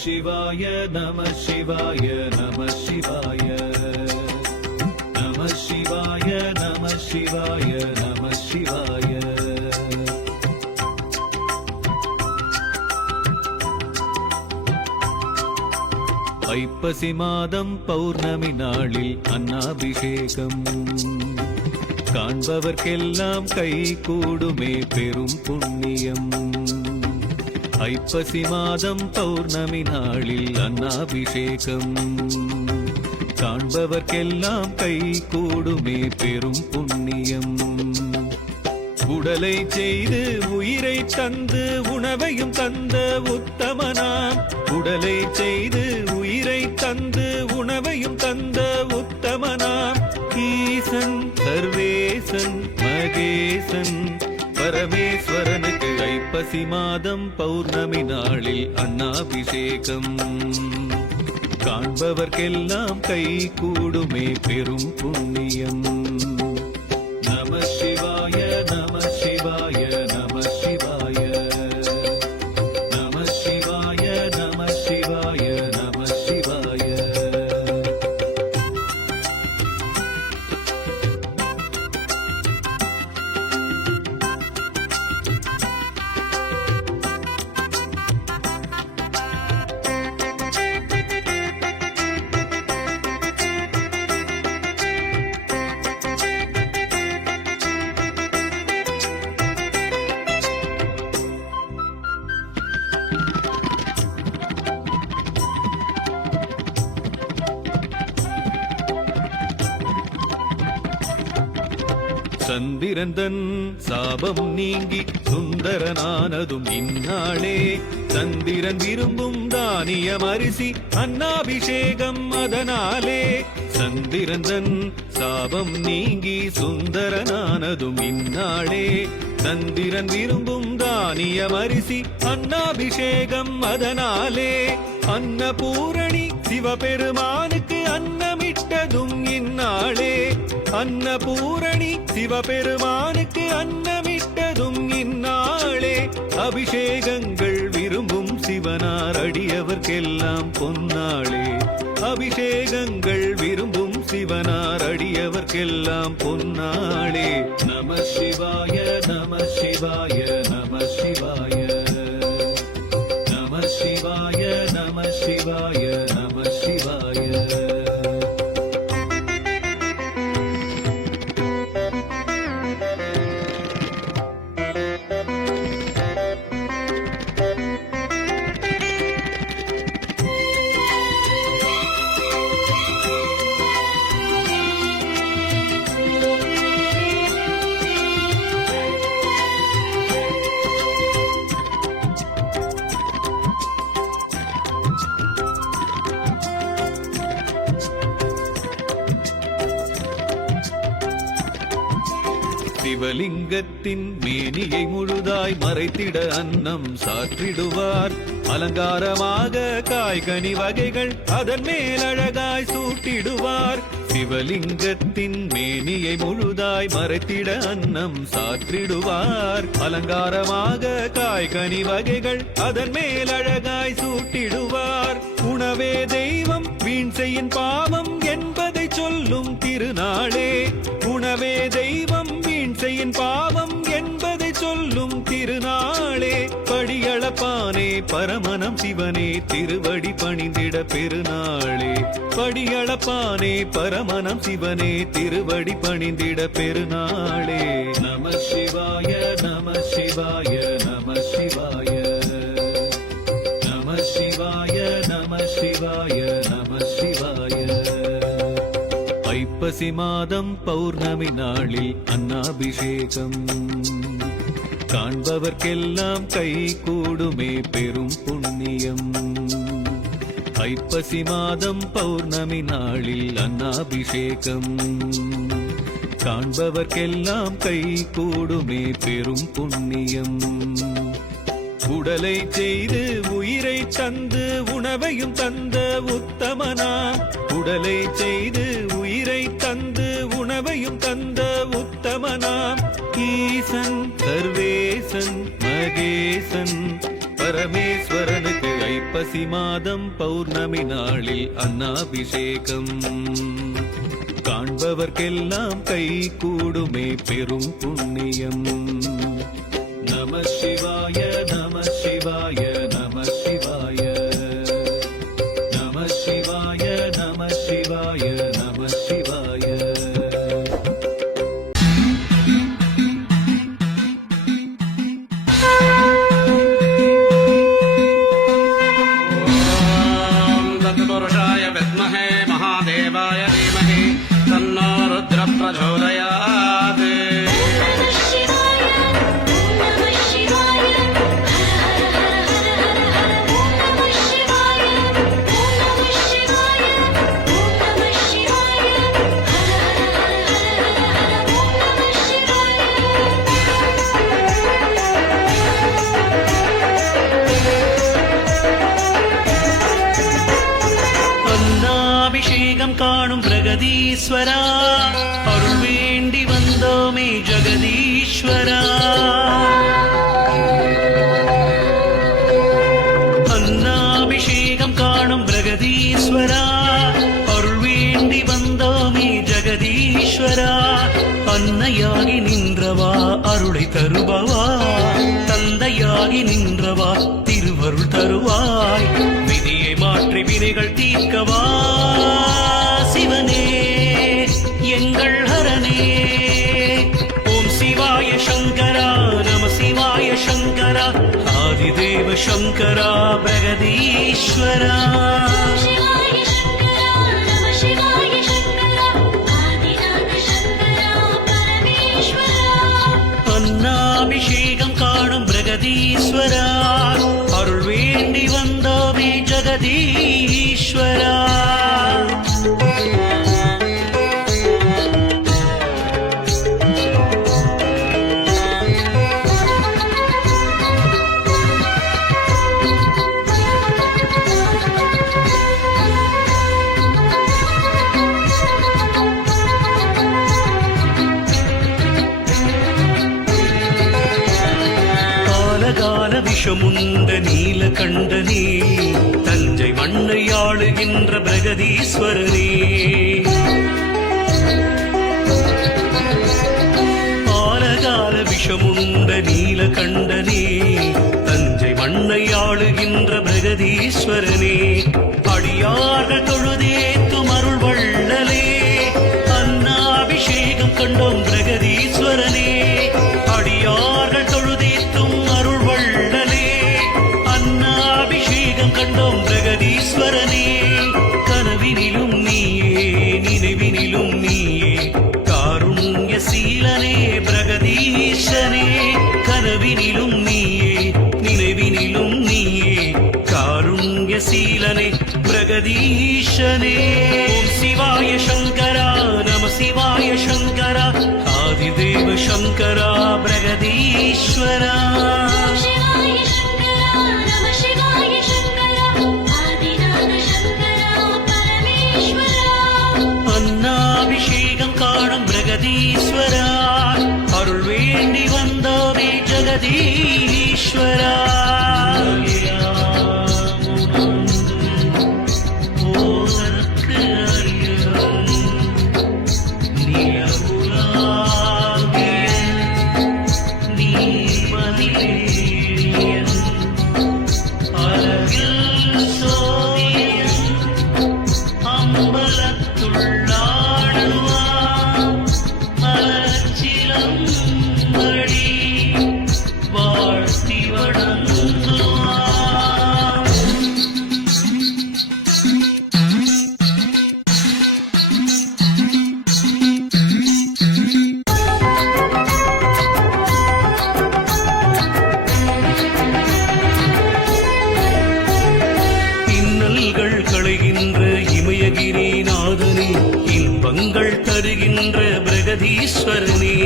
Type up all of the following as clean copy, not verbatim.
சிவாய நம சிவாய நம சிவாய நம சிவாய நம சிவாய நம சிவாய. ஐப்பசி மாதம் பௌர்ணமி நாளில் அன்னாபிஷேகம் காண்பவர்க்கெல்லாம் கை கூடுமே பெரும் புண்ணியம். ஐப்பசி மாதம் பௌர்ணமி நாளில் அன்னாபிஷேகம் காண்பவர்க்கெல்லாம் கை கூடுமே பெரும் புண்ணியம். உடலை செய்து உயிரை தந்து உணவையும் தந்த உத்தமனாம். உடலை செய்து உயிரை தந்து உணவையும் தந்த உத்தமனாம். ஈசன் சர்வேசன் மகேசன் பரமேஸ்வரனுக்கு ஐப்பசி மாதம் பௌர்ணமி நாளில் அன்னாபிஷேகம் காண்பவர்க்கெல்லாம் கை கூடுமே பெரும் புண்ணியம். நம சிவாய நம சிவாய நம சிவாய நம சிவாய நம சிவாய நம சிவாய. சந்திரந்தன் சாபம் நீங்கி சுந்தரனானதும் இந்நாளே. சந்திரன் விரும்பும் தானியம் அரிசி அன்னாபிஷேகம் அதனாலே. சந்திரந்தன் சாபம் நீங்கி சுந்தரனானதும் இந்நாளே. சந்திரன் விரும்பும் தானியம் அரிசி அன்னாபிஷேகம் அதனாலே. அன்னபூரணி சிவபெருமானுக்கு அன்னமிட்டதும் இந்நாளே. அன்னபூரணி சிவபெருமானுக்கு அன்னமிட்டதும் இந்நாளே. அபிஷேகங்கள் விரும்பும் சிவனார் அடியவர்க்கெல்லாம் பொன்னாளே. அபிஷேகங்கள் விரும்பும் சிவனார் அடியவர்க்கெல்லாம் பொன்னாளே. நம சிவாய நம சிவாய நம சிவாய நம சிவாய நம சிவாய நம சிவாய. சிவலிங்கத்தின் மேனியை முழுதாய் மறைத்திட அன்னம் சாற்றிடுவார். அலங்காரமாக காய்கனி வகைகள் அதன் மேல் அழகாய் சூட்டிடுவார். சிவலிங்கத்தின் மேனியை முழுதாய் மறைத்திட அன்னம் சாற்றிடுவார். அலங்காரமாக காய்கனி வகைகள் அதன் மேல் அழகாய் சூட்டிடுவார். உணவே தெய்வம் வீண் செய்யின் பாவம் என்பதை சொல்லும் திருநாளே. உணவே தெய்வம் வீண் செய்யின் பாவம் என்பதை சொல்லும் திருநாளே. படியளப்பானே பரமனம் சிவனே திருவடி பணிந்திட பெருநாளே. படியளப்பானே பரமனம் சிவனே திருவடி பணிந்திட பெருநாளே. நம சிவாய நம சிவாய நம சிவாய நம சிவாய நம சிவாய நம சிவாய. ஐப்பசி மாதம் பௌர்ணமி நாளில் அன்னாபிஷேகம் காண்பவர்க்கெல்லாம் கை கூடுமே பெரும் புண்ணியம். ஐப்பசி மாதம் பௌர்ணமி நாளில் அன்னாபிஷேகம் காண்பவர்க்கெல்லாம் கை கூடுமே பெரும் புண்ணியம். உடலை செய்து உயிரை தந்து உணவையும் தந்த உத்தமனாம். உடலை செய்து உயிரை தந்து உணவையும் தந்த உத்தமனாம். ஈசன் சர்வேசன் மகேசன் பரமேஸ்வரனுக்கு ஐப்பசி மாதம் பௌர்ணமி நாளில் அன்னாபிஷேகம் காண்பவர்க்கெல்லாம் கை கூடுமே பெரும் புண்ணியம். நம சிவாய நம சிவாய நம சிவாய நம சிவாய நம சிவாய நம சிவாய. तत्पुरुषाय विद्महे महादेवाय धीमहि तन्नो रुद्र प्रचोदयात्. அன்னாபிஷேகம் காணும் பிரகதீஸ்வரா, அருள் வேண்டி வந்தோமே ஜெகதீஸ்வரா. அன்னாபிஷேகம் காணும் பிரகதீஸ்வரா, அருள் வேண்டி வந்தோமே ஜெகதீஸ்வரா. அன்னையாகி நின்றவா அருளை தருபவா, தந்தையாகி நின்றவா திருவருள் தருவாய். விதியை மாற்றி வினைகள் தீர்க்கவா சிவனே எங்கள் ஹரனே. ஓம் சிவாய சங்கரா நம சிவாய சங்கரா, ஆதிதேவ சங்கரா பிரகதீஸ்வரா. அன்னாபிஷேகம் காணும் பிரகதீஸ்வரா, அருள் வேண்டி வந்தோமே ஜெகதீஸ்வரா. காலகால விஷமுண்ட நீலகண்டனே, தஞ்சை மண்ணை ஆளுகின்ற பிரகதீஸ்வரனே. காலகால விஷமுண்ட நீலகண்டனே, தஞ்சை மண்ணை ஆளுகின்ற பிரகதீஸ்வரனே. அடியார்கள் தொழுதேத்தும் அருள் வள்ளலே, அன்னாபிஷேகம் கண்டோம் பிரகதீஸ்வரனே. அடியார்கள் தொழுதேத்தும் அருள் வள்ளலே, அன்னாபிஷேகம் கண்டோம் பிரகதீஸ்வரனே. கனவினிலும் நீயே நினைவினிலும் நீயே காருண்ய சீலனே பிரகதீஷனே. கனவினிலும் நீயே நினைவினிலும் நீயே காருண்ய சீலனே பிரகதீஷனே. ஓம் சிவாய சங்கரா நம சிவாய சங்கரா, ஆதிதேவ சங்கரா பிரகதீஸ்வரா. அன்னாபிஷேகம் காணும் பிரகதீஸ்வரா, அருள் வேண்டி வந்தோமே ஜெகதீஸ்வரா. ஓதற்கு அரியன் நிலவுலாகிய நீர்மதிலேறியன் அழகில் சோதியன் அம்பலத்துள்ளாடுவான் மலர்ச்சிலம்படி வாழ்த்தி வணங்குவான். இன்னல்கள் களைகின்ற இமயகிரி நாதனே, இன்பங்கள் தருகின்ற பிரகதீஸ்வரனே.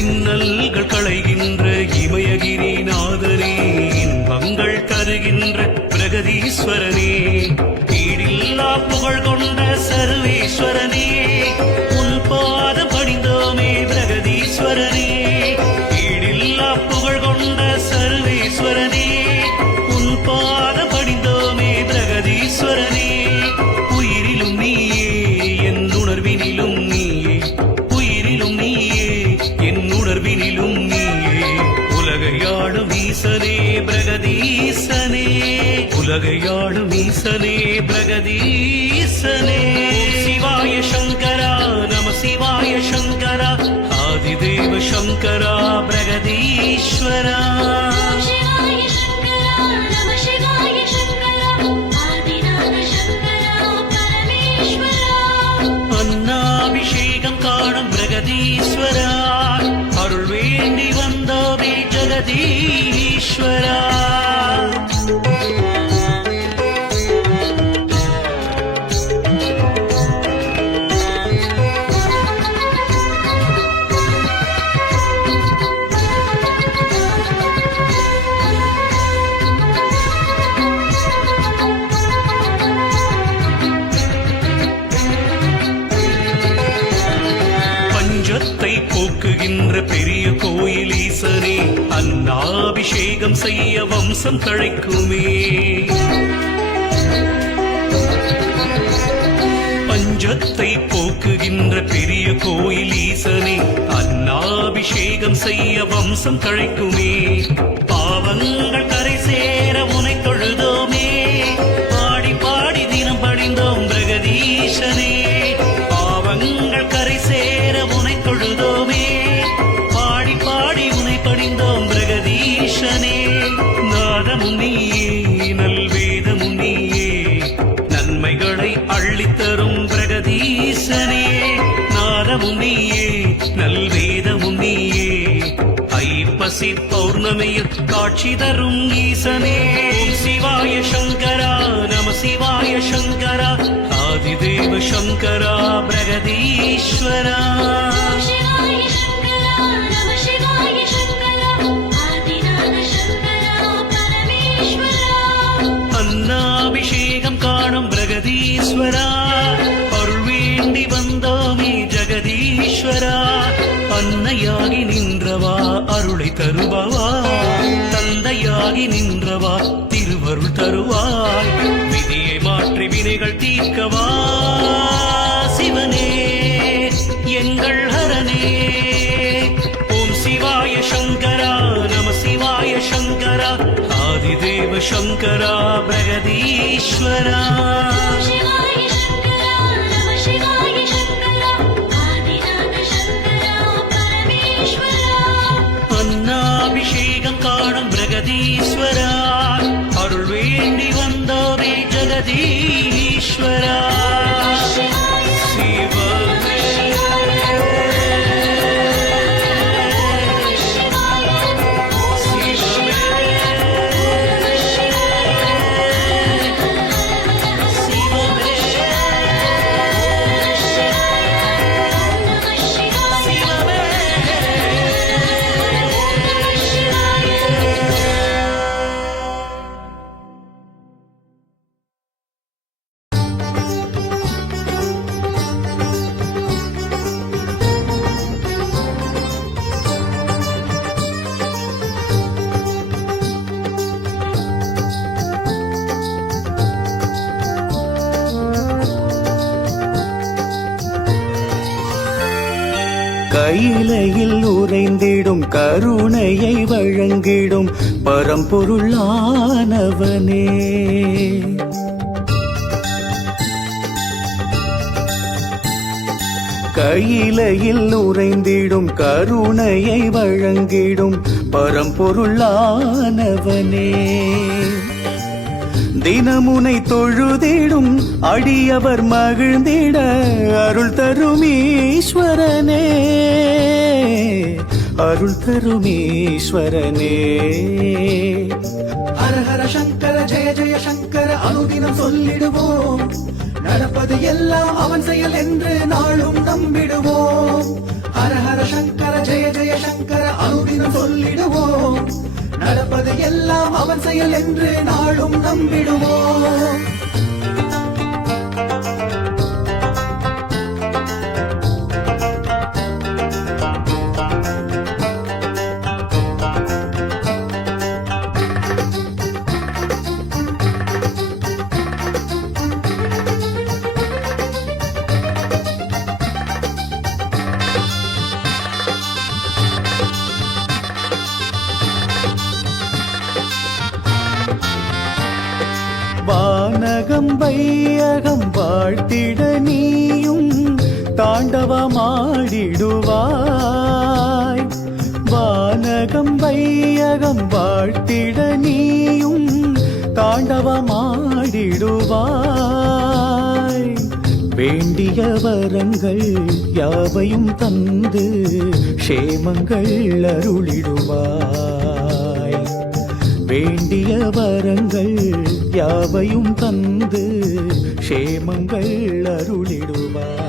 இன்னல்கள் களைகின்ற இமயகிரி நாதனே, இன்பங்கள் தருகின்ற பிரகதீஸ்வரனே. ஈடில்லா புகழ் கொண்ட சர்வேஸ்வரனே, உன் பாதம் பணிந்தோமே பிரகதீஸ்வரனே. ஈடில்லா புகழ் கொண்ட உலகையாடும் ஈசனே பிரகதீசனே. சிவாய சங்கரா நம சிவாய சங்கரா ஆதிதேவ சங்கரா பிரகதீஸ்வரா. शिवाय शङ्करा नमः शिवाय शङ्करा आदिनाथ शङ्करा परमेश्वरा. அன்னாபிஷேகம் காணும் பிரகதீஸ்வரா அருள் வேண்டி வந்தோமே ஜெகதீஸ்வரா. பஞ்சத்தை போக்குகின்ற பெரிய கோயில் ஈசனே அன்னாபிஷேகம் செய்ய வம்சம் தழைக்குமே. பஞ்சத்தை போக்குகின்ற பெரிய கோயில் ஈசனே அன்னாபிஷேகம் செய்ய வம்சம் தழைக்குமே. பாவங்கள் கரை சேர உனை தொழுதோமே பாடி பாடி தினம் படிந்தோம் பிரகதீசனே. பாவங்கள் கரை சேர உனை தொழுதோமே பாடி பாடி உனை படிந்தோம் பிரகதீசனே. நாதமும் நீயே நல்வேதமும் நீயே நன்மைகளை அள்ளித்தரும் பிரகதீசனே. நாதமும் நீயே நல்வேதமும் நீயே ஐப்பசி பௌர்ணமியில் காட்சி தரும் ஈசனே. சிவாய சங்கரா நம சிவாய சங்கரா ஆதிதேவ சங்கரா பிரகதீஸ்வரா. शिवाय शङ्करा नमः शिवाय शङ्करा आदिनाथ शङ्करा परमेश्वरा. அன்னாபிஷேகம் காணும் பிரகதீஸ்வரா அருள் வேண்டி வந்தோமே ஜெகதீஸ்வரா. அன்னையாகி நின்றவா அருளை தருபவா தந்தையாகி நின்றவா திருவருள் தருவாய். விதியை மாற்றி வினைகள் தீர்க்கவா சிவனே எங்கள் ஹரனே. ஓம் சிவாய சங்கரா நம சிவாய சங்கரா ஆதிதேவ சங்கரா பிரகதீஸ்வரா. शिवाय शङ्करा नमः शिवाय शङ्करा आदिनाथ शङ्करा परमेश्वरा. அன்னாபிஷேகம் காணும் பிரகதீஸ்வரா அருள் வேண்டி வந்தோமே ஜெகதீஸ்வரா. சிவமே கையிலையில் உறைந்திடும் கருணையை வழங்கிடும் பரம்பொருளானவனே. கையிலையில் உறைந்திடும் கருணையை வழங்கிடும் பரம்பொருளானவனே. தினமுனை தொழுதிடும் அடியவர் மகிழ்ந்திட அருள் தரும் ஈஸ்வரனே. அருள் தரும் ஈஸ்வரனே. ஹர ஹர சங்கர ஜெய ஜெய சங்கர அனுதினம் சொல்லிடுவோம். நடப்பது எல்லாம் அவன் செயல் என்று நாளும் நம்பிடுவோம். ஹர ஹர சங்கர ஜெய ஜெய சங்கர அனுதினம் சொல்லிடுவோம். நடப்பது எல்லாம் அவன் செயல் என்று நாளும் நம்பிடுவோம். வாழ்த்திட நீயும் தாண்டவமாடிடுவாய். வானகம் வையகம் வாழ்த்திட நீயும் தாண்டவமாடிடுவாய். வேண்டிய வரங்கள் யாவையும் தந்து க்ஷேமங்கள் அருளிடுவாய். வேண்டிய வரங்கள் யாவையும் தந்து க்ஷேமங்கள் அருளிடுவாய்.